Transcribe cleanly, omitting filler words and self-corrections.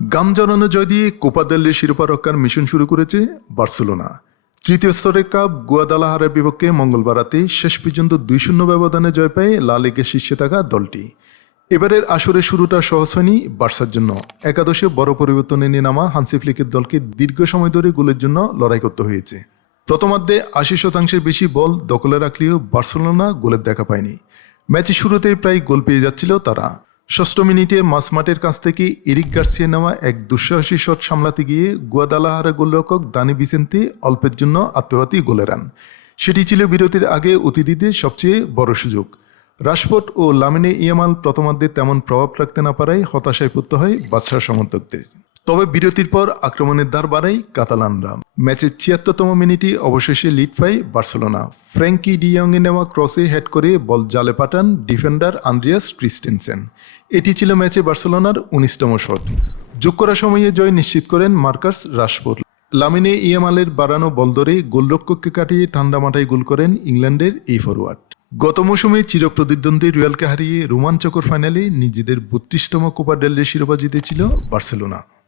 গাম জড়ানো জয় দিয়ে Copa del রে শিরোপা রক্ষার মিশন শুরু করেছে বার্সেলোনা। তৃতীয় স্তরের কাপ গুয়াদালাহারার বিপক্ষে মঙ্গলবার রাতে শেষ পর্যন্ত 2-0 ব্যবধানে জয় পায় লা লিগার শীর্ষে থাকা দলটি। এবারের আসরের শুরুটা সহজ হয়নি বার্সার জন্য। একাদশে বড় পরিবর্তন এনে নামা হান্সি ফ্লিকের দলকে দীর্ঘ সময় ধরে গোলের জন্য লড়াই করতে হয়েছে। প্রথমার্ধে 80% বেশি বল দখলে রাখলেও বার্সেলোনা গোলের দেখা পায়নি। ম্যাচের শুরুতেই প্রায় গোল পেয়ে যাচ্ছিল তারা। ষষ্ঠ মিনিটে মাঝমাঠের কাছ থেকে এরিক গার্সিয়া নেওয়া এক দুঃসাহসী শট সামলাতে গিয়ে গুয়াদালাহারা গোলরক্ষক দানি ভিসেন্তে অল্পের জন্য আত্মঘাতী গোলে রান। সেটি ছিল বিরতির আগে অতিথিদের সবচেয়ে বড় সুযোগ। রাশফোর্ড ও লামিনে ইয়ামাল প্রথমার্ধে তেমন প্রভাব রাখতে না পারায় হতাশায় পড়তে হয় বার্সা সমর্থকদের। তবে বিরতির পর আক্রমণের দ্বার বাড়ায় কাতালানরা। ম্যাচের 76তম মিনিটে অবশেষে লিড পায় বার্সেলোনা। ফ্র্যাঙ্কি ডিয়ংয়ে নেওয়া ক্রসে হেড করে বল জালে পাঠান ডিফেন্ডার আন্দ্রিয়াস ক্রিস্টেনসেন। এটি ছিল ম্যাচে বার্সেলোনার 19তম শট। যোগ করা সময়ে জয় নিশ্চিত করেন মার্কাস রাশফোর্ড। লামিনে ইয়ামালের বাড়ানো বল ধরে গোলরক্ষককে কাটিয়ে ঠান্ডা মাথায় গোল করেন ইংল্যান্ডের এই ফরোয়ার্ড। গত মৌসুমে চিরপ্রতিদ্বন্দ্বী রিয়ালকে হারিয়ে রোমাঞ্চকর ফাইনালে নিজেদের 32তম কোপা ডেল রে শিরোপা জিতেছিল বার্সেলোনা।